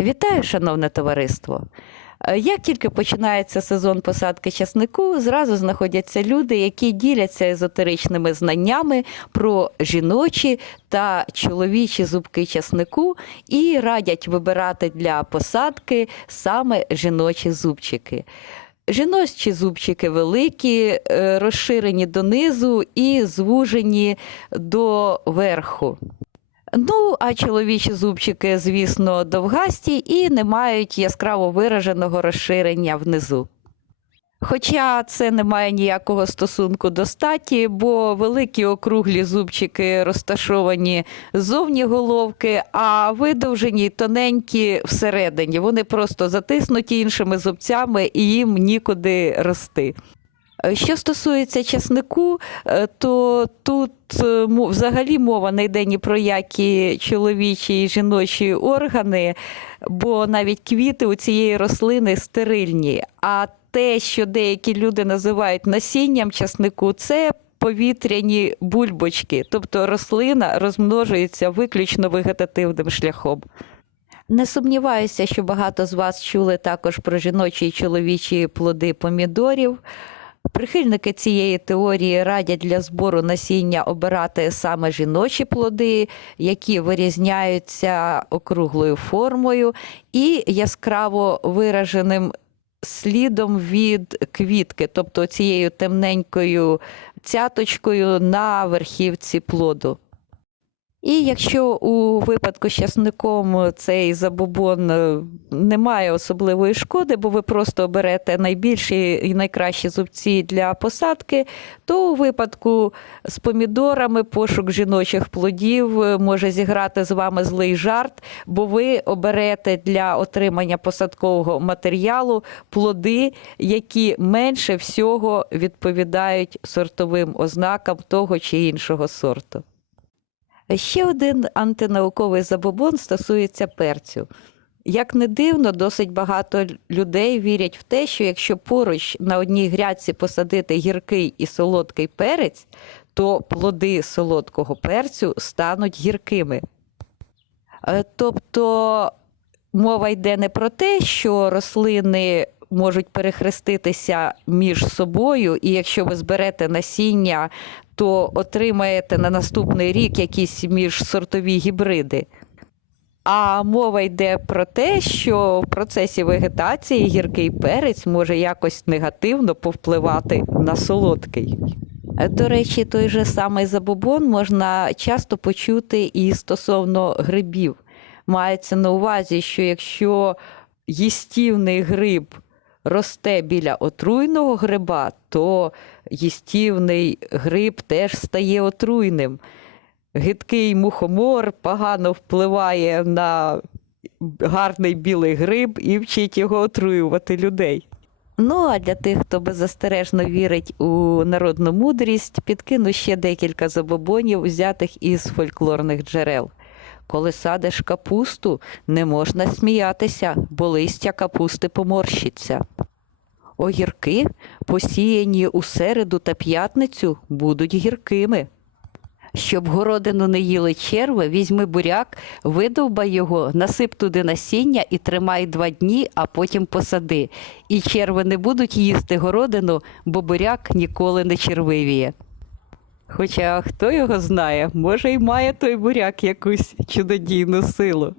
Вітаю, шановне товариство! Е, Як тільки починається сезон посадки часнику, зразу знаходяться люди, які діляться езотеричними знаннями про жіночі та чоловічі зубки часнику і радять вибирати для посадки саме жіночі зубчики. Жіночі зубчики великі, е, розширені донизу і звужені до верху. Ну, а чоловічі зубчики, звісно, довгасті і не мають яскраво вираженого розширення внизу. Хоча це не має ніякого стосунку до статі, бо великі округлі зубчики розташовані ззовні головки, а видовжені тоненькі всередині. Вони просто затиснуті іншими зубцями і їм нікуди рости. Е, Що стосується часнику, е, то тут е, взагалі мова не йде ні про які чоловічі і жіночі органи, бо навіть квіти у цієї рослини стерильні. А те, що деякі люди називають насінням часнику, це повітряні бульбочки, тобто рослина розмножується виключно вегетативним шляхом. Не сумніваюся, що багато з вас чули також про жіночі і чоловічі плоди помідорів. Прихильники цієї теорії радять для збору насіння обирати саме жіночі плоди, які вирізняються округлою формою і яскраво вираженим слідом від квітки, тобто цією темненькою цяточкою на верхівці плоду. І якщо у випадку з часником цей забобон е, не має особливої шкоди, бо ви просто оберете найбільші і найкращі зубці для посадки, то у випадку з помідорами пошук жіночих плодів е, може зіграти з вами злий жарт, бо ви оберете для отримання посадкового матеріалу плоди, які менше всього відповідають сортовим ознакам того чи іншого сорту. Ще один антинауковий забобон стосується перцю. Як не дивно, досить багато людей вірять в те, що якщо поруч на одній грядці посадити гіркий і солодкий перець, то плоди солодкого перцю стануть гіркими. Е, Тобто мова йде не про те, що рослини можуть перехреститися між собою, і якщо ви зберете насіння, то отримаєте на наступний рік якісь міжсортові гібриди. А мова йде про те, що в процесі вегетації гіркий перець може якось негативно повпливати на солодкий. До речі, той же самий забобон можна часто почути і стосовно грибів. Мається на увазі, що якщо їстівний гриб росте біля отруйного гриба, то їстівний гриб теж стає отруйним. Гидкий мухомор погано впливає на гарний білий гриб і вчить його отруювати людей. Ну, а для тих, хто беззастережно вірить у народну мудрість, підкину ще декілька забобонів, взятих із фольклорних джерел. Коли садиш капусту, не можна сміятися, бо листя капусти поморщиться. Огірки, посіяні у середу та п'ятницю, будуть гіркими. Щоб городину не їли черви, візьми буряк, видовбай його, насип туди насіння і тримай два дні, а потім посади. І черви не будуть їсти городину, бо буряк ніколи не червивіє. Хоча хто його знає, може й має той буряк якусь чудодійну силу.